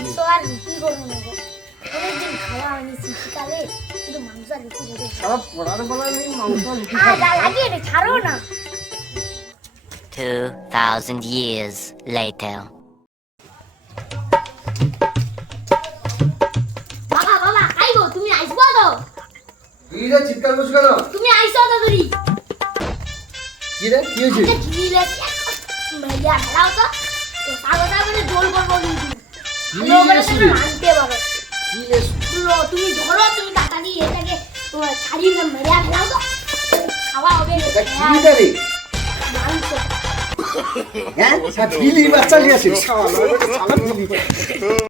মাংস আর রুটি করবো না গো। অনেকদিন খাওয়া হয়নি শীতকালে, শুধু মাংস আর রুটি খেতে চাই। সারা পড়ার বেলা নেই মাংস আর রুটি যা লাগে এটা ছাড়ো না। 2,000 years later. বাবা বাবা খাইবো, তুমি আইসবো তো? কি রে চিৎকার করছিস কেন? তুমি আইসো তো ধরি। কি রে কি হয়েছে? আচ্ছা ঝিলে মাইয়া খেলাও তো। তো সাগরটা মানে জল করবো কিন্তু। ভালো করে তুমি আনতে পারো। কি রে লো তুমি ধরো, তুমি তাড়াতাড়ি এটাকে ছাড়িয়ে না মাইয়া খেলাও তো। খাওয়া হবে এটা কি রে? মাংস। হ্যাঁ বিলি বাচ্চা নিয়ে আসিস শালা শালা বিলি